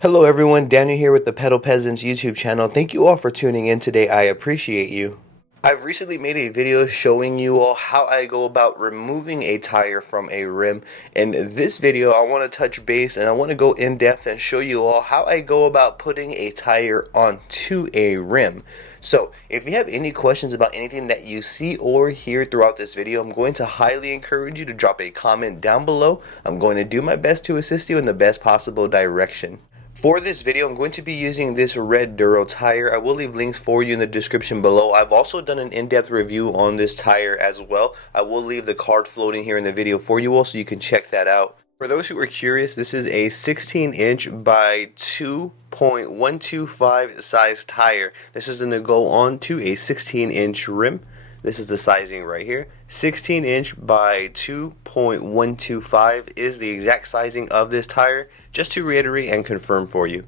Hello everyone, Daniel here with the Pedal Peasants YouTube channel. Thank you all for tuning in today. I appreciate you. I've recently made a video showing you all how I go about removing a tire from a rim. In this video, I want to touch base and I want to go in depth and show you all how I go about putting a tire onto a rim. So if you have any questions about anything that you see or hear throughout this video, I'm going to highly encourage you to drop a comment down below. I'm going to do my best to assist you in the best possible direction. For this video, I'm going to be using this red Duro tire. I will leave links for you in the description below. I've also done an in-depth review on this tire as well. I will leave the card floating here in the video for you all so you can check that out. For those who are curious, this is a 16-inch by 2.125 size tire. This is going to go on to a 16-inch rim. This is the sizing right here. 16-inch by 2.125 is the exact sizing of this tire, just to reiterate and confirm for you.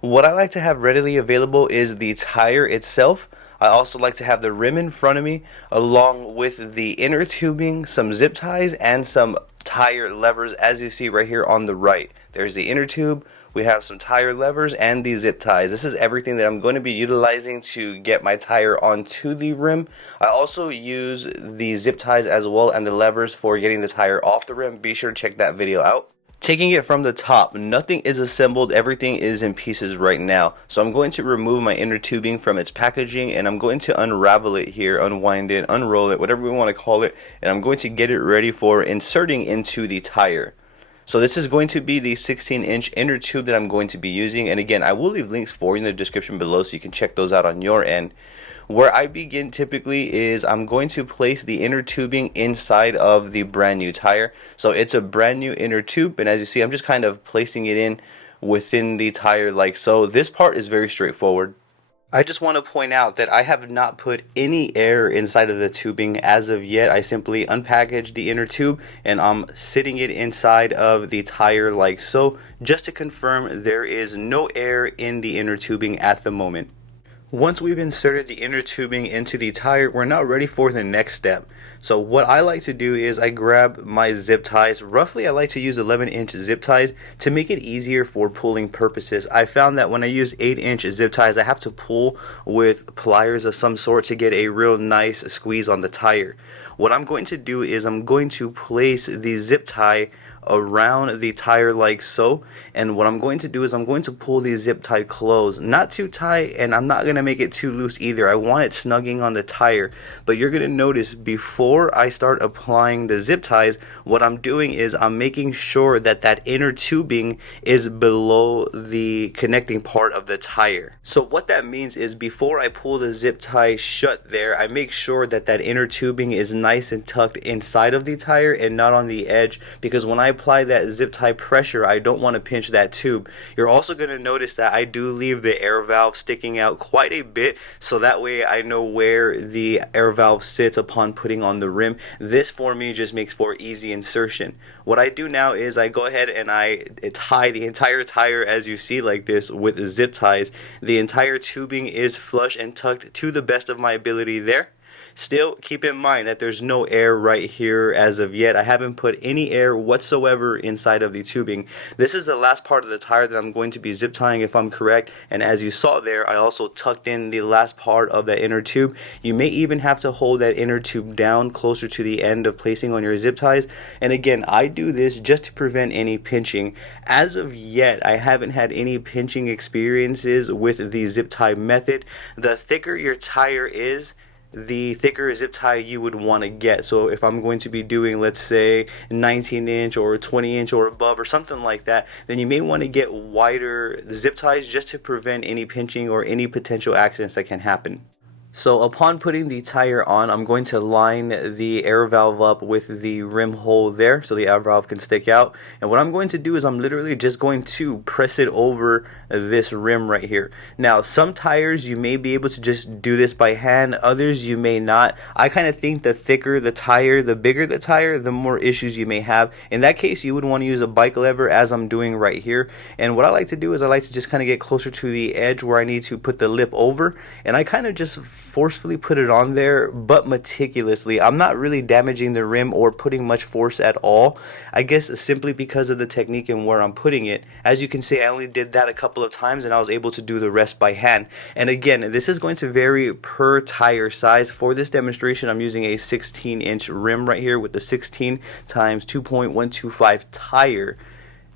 What I like to have readily available is the tire itself. I also like to have the rim in front of me, along with the inner tubing, some zip ties, and some tire levers, as you see right here on the right. There's the inner tube, we have some tire levers, and the zip ties. This is everything that I'm going to be utilizing to get my tire onto the rim. I also use the zip ties as well and the levers for getting the tire off the rim. Be sure to check that video out. Taking it from the top, nothing is assembled, everything is in pieces right now. So I'm going to remove my inner tubing from its packaging and I'm going to unravel it here, unwind it, unroll it, whatever we want to call it, and I'm going to get it ready for inserting into the tire. So this is going to be the 16-inch inner tube that I'm going to be using, and again, I will leave links for you in the description below so you can check those out on your end. Where I begin typically is I'm going to place the inner tubing inside of the brand new tire. So it's a brand new inner tube, and as you see, I'm just kind of placing it in within the tire like so. This part is very straightforward. I just want to point out that I have not put any air inside of the tubing as of yet. I simply unpackaged the inner tube and I'm sitting it inside of the tire like so, just to confirm there is no air in the inner tubing at the moment. Once we've inserted the inner tubing into the tire, we're now ready for the next step. So what I like to do is I grab my zip ties. Roughly I like to use 11-inch zip ties to make it easier for pulling purposes. I found that when I use 8-inch zip ties, I have to pull with pliers of some sort to get a real nice squeeze on the tire. What I'm going to do is I'm going to place the zip tie around the tire like so, and what I'm going to do is I'm going to pull the zip tie closed, not too tight, and I'm not going to make it too loose either. I want it snugging on the tire. But you're going to notice before I start applying the zip ties, what I'm doing is I'm making sure that that inner tubing is below the connecting part of the tire. So what that means is before I pull the zip tie shut there, I make sure that that inner tubing is nice and tucked inside of the tire and not on the edge, because when I apply that zip tie pressure, I don't want to pinch that tube. You're also going to notice that I do leave the air valve sticking out quite a bit, so that way I know where the air valve sits upon putting on the rim. This for me just makes for easy insertion. What I do now is I go ahead and I tie the entire tire, as you see, like this, with zip ties. The entire tubing is flush and tucked to the best of my ability there. Still, keep in mind that there's no air right here as of yet. I haven't put any air whatsoever inside of the tubing. This is the last part of the tire that I'm going to be zip tying, if I'm correct. And as you saw there, I also tucked in the last part of that inner tube. You may even have to hold that inner tube down closer to the end of placing on your zip ties. And again, I do this just to prevent any pinching. As of yet, I haven't had any pinching experiences with the zip tie method. The thicker your tire is, the thicker zip tie you would want to get. So if I'm going to be doing, let's say, 19-inch or 20-inch or above or something like that, then you may want to get wider zip ties just to prevent any pinching or any potential accidents that can happen. So upon putting the tire on, I'm going to line the air valve up with the rim hole there so the air valve can stick out. And what I'm going to do is I'm literally just going to press it over this rim right here. Now, some tires you may be able to just do this by hand, others you may not. I kind of think the thicker the tire, the bigger the tire, the more issues you may have. In that case, you would want to use a bike lever, as I'm doing right here. And what I like to do is I like to just kind of get closer to the edge where I need to put the lip over, and I kind of just forcefully put it on there, but meticulously. I'm not really damaging the rim or putting much force at all. I guess simply because of the technique and where I'm putting it. As you can see, I only did that a couple of times and I was able to do the rest by hand. And again, this is going to vary per tire size. For this demonstration, I'm using a 16-inch rim right here with the 16 times 2.125 tire.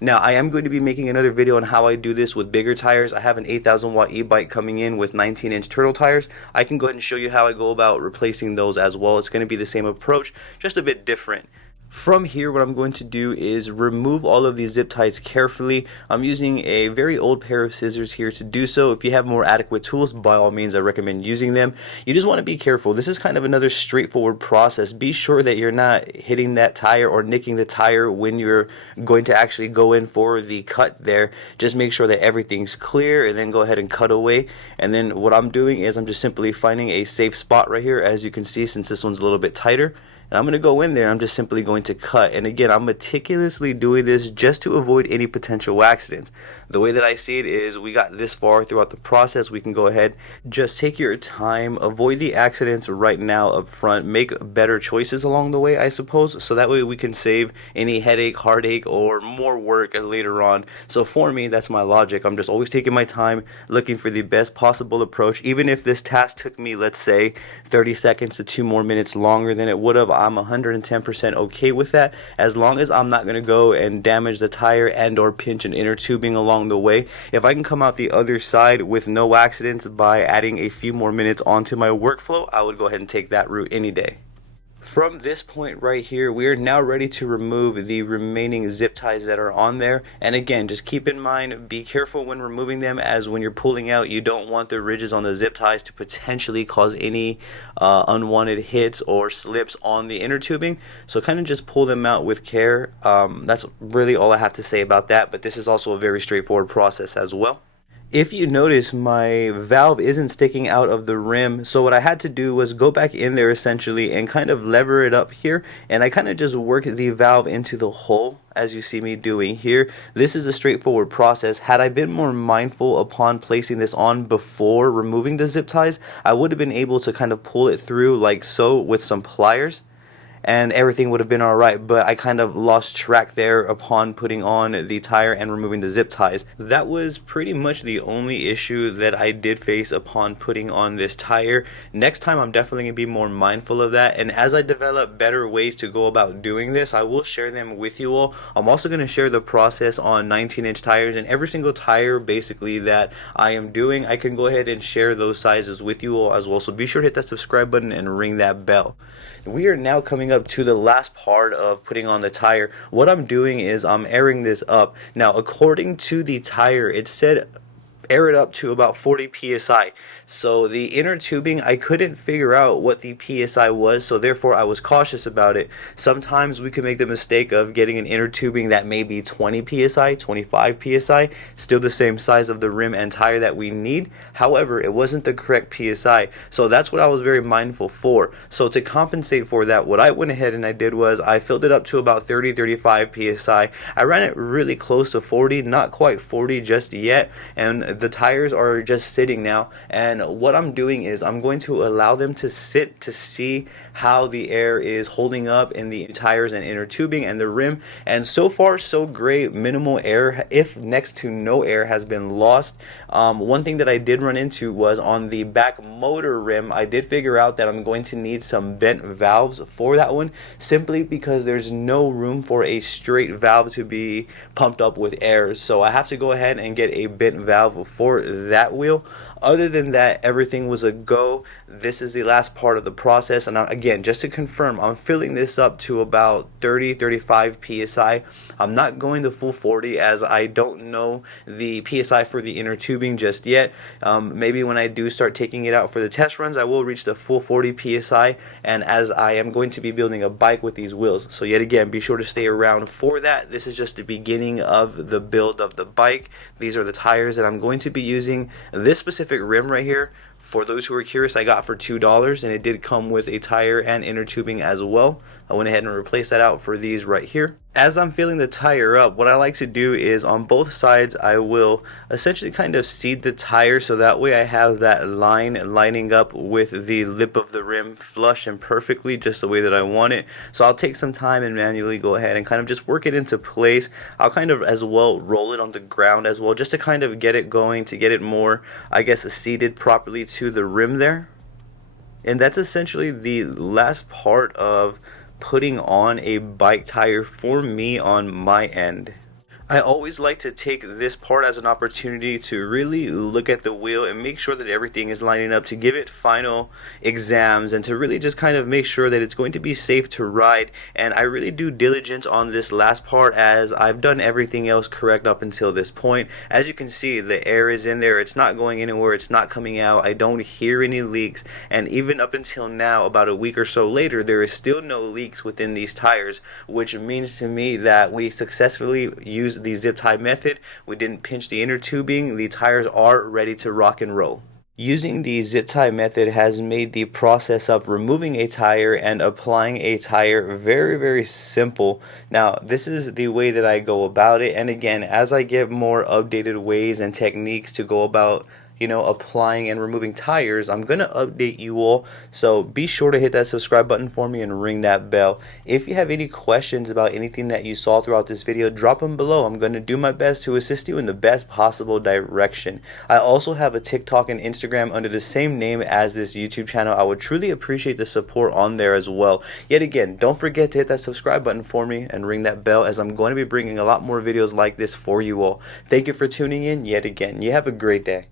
Now, I am going to be making another video on how I do this with bigger tires. I have an 8,000 watt e-bike coming in with 19-inch turtle tires. I can go ahead and show you how I go about replacing those as well. It's going to be the same approach, just a bit different. From here, what I'm going to do is remove all of these zip ties carefully. I'm using a very old pair of scissors here to do so. If you have more adequate tools, by all means, I recommend using them. You just want to be careful. This is kind of another straightforward process. Be sure that you're not hitting that tire or nicking the tire when you're going to actually go in for the cut there. Just make sure that everything's clear and then go ahead and cut away. And then what I'm doing is I'm just simply finding a safe spot right here, as you can see, since this one's a little bit tighter. And I'm going to go in there, I'm just simply going to cut. And again, I'm meticulously doing this just to avoid any potential accidents. The way that I see it is we got this far throughout the process. We can go ahead, just take your time, avoid the accidents right now up front, make better choices along the way, I suppose. So that way we can save any headache, heartache, or more work later on. So for me, that's my logic. I'm just always taking my time, looking for the best possible approach. Even if this task took me, let's say, 30 seconds to 2 more minutes longer than it would have, I'm 110% okay with that, as long as I'm not going to go and damage the tire and or pinch an inner tubing along the way. If I can come out the other side with no accidents by adding a few more minutes onto my workflow, I would go ahead and take that route any day. From this point right here, we are now ready to remove the remaining zip ties that are on there. And again, just keep in mind, be careful when removing them, as when you're pulling out, you don't want the ridges on the zip ties to potentially cause any unwanted hits or slips on the inner tubing. So kind of just pull them out with care. That's really all I have to say about that, but this is also a very straightforward process as well. If you notice, my valve isn't sticking out of the rim, so what I had to do was go back in there essentially and kind of lever it up here, and I kind of just work the valve into the hole as you see me doing here. This is a straightforward process. Had I been more mindful upon placing this on before removing the zip ties, I would have been able to kind of pull it through like so with some pliers, and everything would have been alright, but I kind of lost track there upon putting on the tire and removing the zip ties. That was pretty much the only issue that I did face upon putting on this tire. Next time I'm definitely going to be more mindful of that, and as I develop better ways to go about doing this, I will share them with you all. I'm also going to share the process on 19-inch tires, and every single tire basically that I am doing, I can go ahead and share those sizes with you all as well. So be sure to hit that subscribe button and ring that bell. We are now coming up to the last part of putting on the tire. What I'm doing is I'm airing this up. Now, according to the tire, it said air it up to about 40 psi. So the inner tubing, I couldn't figure out what the psi was, so therefore I was cautious about it. Sometimes we could make the mistake of getting an inner tubing that may be 20 psi, 25 psi, still the same size of the rim and tire that we need. However, it wasn't the correct psi, so that's what I was very mindful for. So to compensate for that, what I went ahead and I did was I filled it up to about 30-35 psi. I ran it really close to 40, not quite 40 just yet, and the tires are just sitting now, and what I'm doing is I'm going to allow them to sit to see how the air is holding up in the tires and inner tubing and the rim, and so far so great. Minimal air, if next to no air, has been lost. One thing that I did run into was on the back motor rim. I did figure out that I'm going to need some bent valves for that one, simply because there's no room for a straight valve to be pumped up with air, so I have to go ahead and get a bent valve for that wheel. Other than that, everything was a go. This is the last part of the process, and again, just to confirm, I'm filling this up to about 30-35 psi. I'm not going the full 40, as I don't know the psi for the inner tubing just yet. Maybe when I do start taking it out for the test runs, I will reach the full 40 psi, and as I am going to be building a bike with these wheels, so yet again, be sure to stay around for that. This is just the beginning of the build of the bike. These are the tires that I'm going to be using. This specific rim right here For those who are curious, I got for $2, and it did come with a tire and inner tubing as well. I went ahead and replaced that out for these right here. As I'm filling the tire up, what I like to do is on both sides I will essentially kind of seed the tire, so that way I have that line lining up with the lip of the rim flush and perfectly just the way that I want it. So I'll take some time and manually go ahead and kind of just work it into place. I'll kind of as well roll it on the ground as well, just to kind of get it going, to get it more, I guess, seated properly to the rim there. And that's essentially the last part of putting on a bike tire for me on my end. I always like to take this part as an opportunity to really look at the wheel and make sure that everything is lining up, to give it final exams and to really just kind of make sure that it's going to be safe to ride. And I really do diligence on this last part, as I've done everything else correct up until this point. As you can see, the air is in there, it's not going anywhere, it's not coming out, I don't hear any leaks, and even up until now, about a week or so later, there is still no leaks within these tires, which means to me that we successfully used the zip tie method. We didn't pinch the inner tubing. The tires are ready to rock and roll. Using the zip tie method has made the process of removing a tire and applying a tire very, very simple. Now, this is the way that I go about it, and again, as I get more updated ways and techniques to go about applying and removing tires, I'm gonna update you all. So be sure to hit that subscribe button for me and ring that bell. If you have any questions about anything that you saw throughout this video, drop them below. I'm gonna do my best to assist you in the best possible direction. I also have a TikTok and Instagram under the same name as this YouTube channel. I would truly appreciate the support on there as well. Yet again, don't forget to hit that subscribe button for me and ring that bell, as I'm going to be bringing a lot more videos like this for you all. Thank you for tuning in yet again. You have a great day.